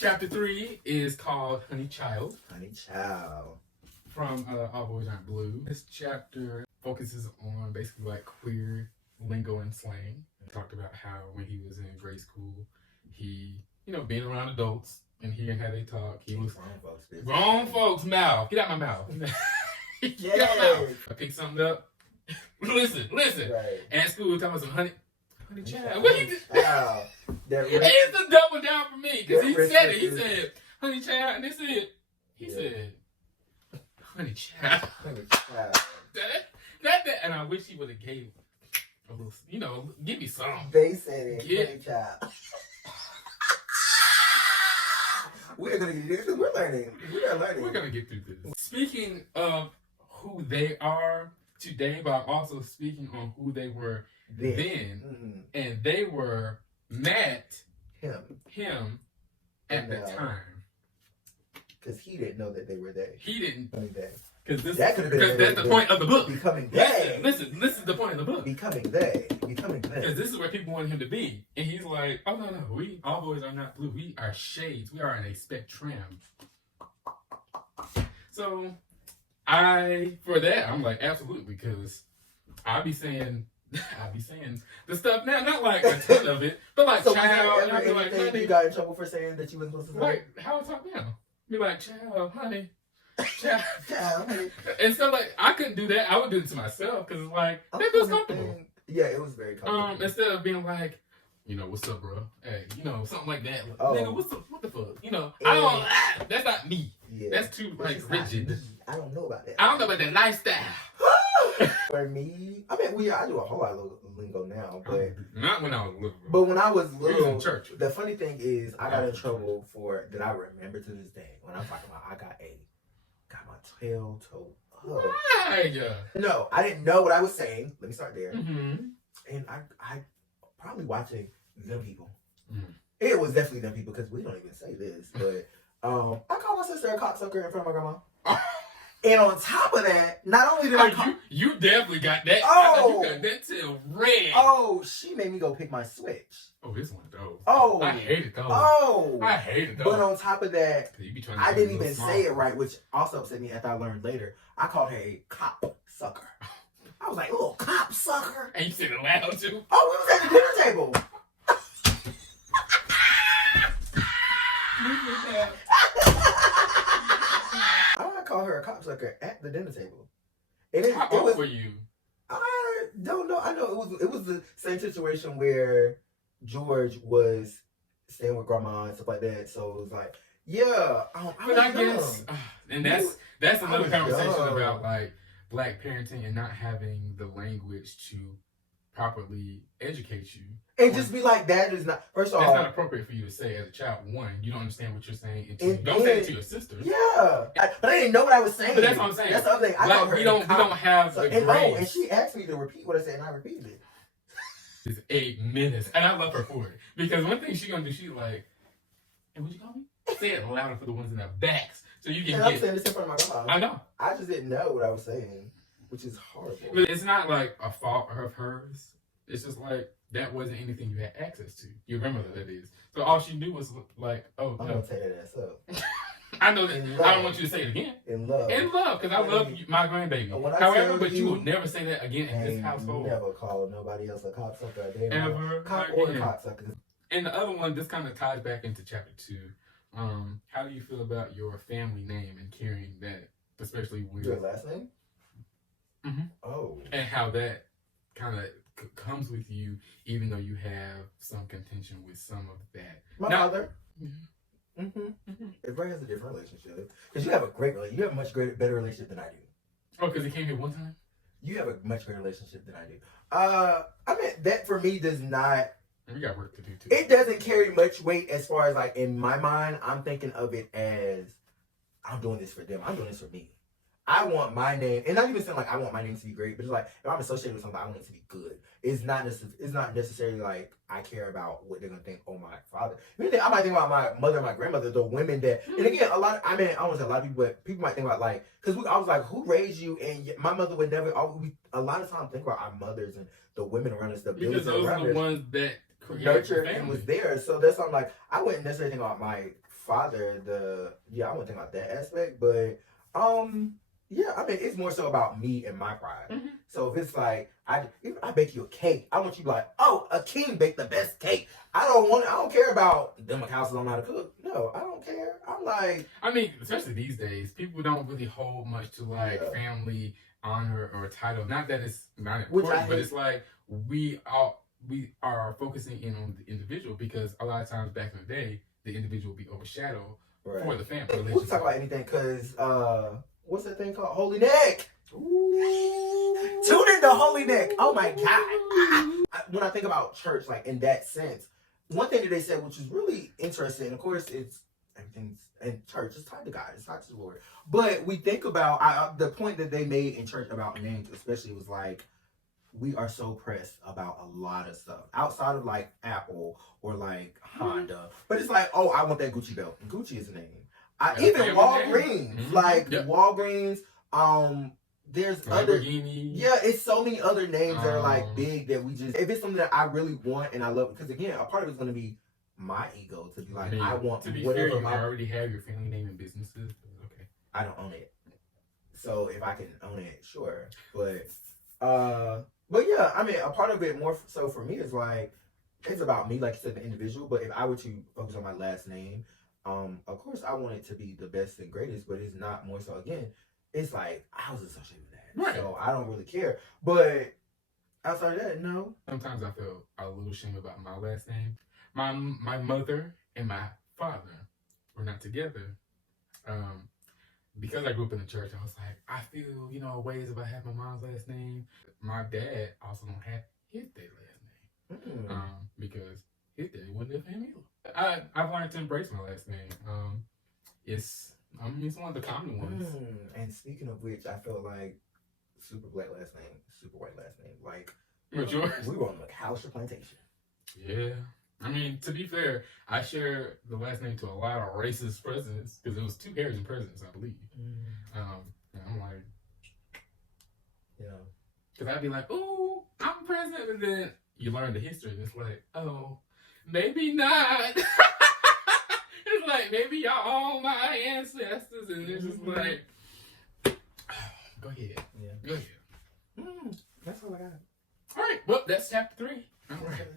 Chapter 3 is called Honey Child. Honey Child. From All Boys Aren't Blue. This chapter focuses on basically like queer lingo and slang. He talked about how when he was in grade school, he, being around adults and hearing how they talk, he was grown folks' mouth. Get out my mouth. Get out my mouth. I picked something up. listen. Right. At school, talking about some honey child. What he did? He used to double down for me because he said it. He said, honey child, and they said, he said, honey child. Honey child. That, and I wish he would have gave a little, give me some. They said it, honey child. We're going to get through this. We're learning. We are learning. We're going to get through this. Speaking of who they are today, but also speaking on who they were then. Mm-hmm. And they were Matt, him at the time. Because he didn't know that they were they. He didn't. Because that's the point of the book. Becoming they. Listen, this is the point of the book. Becoming they. Because this is where people want him to be. And he's like, oh, no. We, all boys are not blue. We are shades. We are in a spectrum. So, for that, I'm like, absolutely. Because I be saying the stuff now, not like a ton of it, but like so child. And be like, honey. You got in trouble for saying that you wasn't supposed to say? Like, how I talk now? Be like, child, honey. Child, honey. And so, like, I couldn't do that. I would do it to myself because it's like, that feels comfortable. Yeah, it was very comfortable. Instead of being like, what's up, bro? Hey, something like that. Like, nigga, what the fuck? I don't, that's not me. Yeah. That's too, like, rigid. I don't know about that. I don't know about that lifestyle. For me, I do a whole lot of lingo now, but not when I was little. But when I was little, in church. The funny thing is, I got in trouble for that. I remember to this day when I'm talking about I got my tail toe up. Right. No, I didn't know what I was saying. Let me start there. Mm-hmm. And I probably watching Them People. Mm. It was definitely Them People because we don't even say this, but I called my sister a cocksucker in front of my grandma. And on top of that, not only did I you definitely got that. Oh, you got that till red. Oh, she made me go pick my switch. Oh, this one though. Oh, I hated those. Oh, I hated those. But on top of that, I didn't even say it right, which also upset me after I learned later. I called her a cop sucker. I was like, "Little cop sucker," and you said it loud too. Oh, we was at the dinner table. I called her a cocksucker at the dinner table. And How old were you? I don't know. I know it was the same situation where George was staying with grandma and stuff like that. So it was like, yeah. I guess, and that's another conversation about like black parenting and not having the language to properly educate you. And just be like, that is not, first of all, that's not appropriate for you to say as a child. One, you don't understand what you're saying. And two, don't say it to your sister. Yeah. But I didn't know what I was saying. But that's what I'm saying. That's the other thing. Like, we don't have the grace. And she asked me to repeat what I said, and I repeated it. It's 8 minutes. And I love her for it. Because one thing she's going to do, she's like, hey, what you call me? Say it louder for the ones in the backs. So you can I'm saying this in front of my grandma. I know. I just didn't know what I was saying, which is horrible. But it's not like a fault of hers. It's just like, that wasn't anything you had access to. Your grandmother, that is. So all she knew was like, oh, I'm going to tear that ass up. I know that. I don't want you to say it again. In love. Because I love my grandbaby. However, but you will never say that again in this household. Never call nobody else a cocksucker. Ever. Cocksucker. And the other one, this kind of ties back into chapter 2. How do you feel about your family name and carrying that, especially with your last name? Mm-hmm. Oh. And how that kind of comes with you, even though you have some contention with some of that. My father. Mm-hmm. Mm-hmm. Everybody has a different relationship. Because you have you have a much better relationship than I do. Oh, because he came here one time? You have a much better relationship than I do. I mean, that for me does not... We got work to do too. It doesn't carry much weight as far as like, in my mind, I'm thinking of it as, I'm doing this for them. I'm doing this for me. I want my name, and not even saying like I want my name to be great, but it's like if I'm associated with something, I want it to be good. It's not necessarily like I care about what they're gonna think. Oh, my father. I might think about my mother and my grandmother, the women that. And again, I don't want to say a lot of people, but people might think about like, because I was like, who raised you? And my mother would never. A lot of times think about our mothers and the women around us, the because those are the ones that nurtured and was there. So that's why I'm like, I wouldn't necessarily think about my father, I wouldn't think about that aspect, but yeah, I mean, it's more so about me and my pride. Mm-hmm. So if it's like if I bake you a cake, I want you to be like, oh, Akeem baked the best cake. I don't care about them houses don't know how to cook. No, I don't care. I'm like, I mean, especially these days, people don't really hold much to like family honor or title. Not that it's not important, but it's like we are focusing in on the individual, because a lot of times back in the day, the individual would be overshadowed for the family. We'll talk about anything, because what's that thing called? Holy Neck. Ooh. Tune in to Holy Neck. Oh my God. When I think about church, like in that sense, one thing that they said, which is really interesting, and of course it's everything's in church, it's tied to God, it's tied to the Lord. But we think about the point that they made in church about names, especially, was like, we are so pressed about a lot of stuff outside of like Apple or like Honda. But it's like, oh, I want that Gucci belt. Gucci is a name. Even Walgreens, Walgreens. There's Lamborghini. it's so many other names that are like big that we just, if it's something that I really want and I love, because again, a part of it's going to be my ego to be like, I want to be whatever. Fair, you already have your family name and businesses. Okay, I don't own it, so if I can own it, sure. But yeah, I mean, a part of it more so for me is like, it's about me, like you said, the individual. But if I were to focus on my last name, of course I want it to be the best and greatest, but it's not more so, again, it's like I was associated with that, right? So I don't really care. But outside of that, no. Sometimes I feel a little shame about my last name. My mother and my father were not together. Because I grew up in the church, I was like, I feel, ways if I have my mom's last name. My dad also don't have his dad's last name. Because his dad wasn't a family either. I've learned to embrace my last name. It's one of the common ones. And speaking of which, I felt like super black last name, super white last name. Like, we were on McAllister Plantation. Yeah. I mean, to be fair, I share the last name to a lot of racist presidents, because it was 2 Harrison presidents, I believe. And I'm like, because I'd be like, ooh, I'm president, but then you learn the history, and it's like, oh, maybe not. It's like, maybe y'all all my ancestors, and it's just like, go ahead. Yeah. Go ahead. That's all I got. All right, well, that's chapter 3. All right.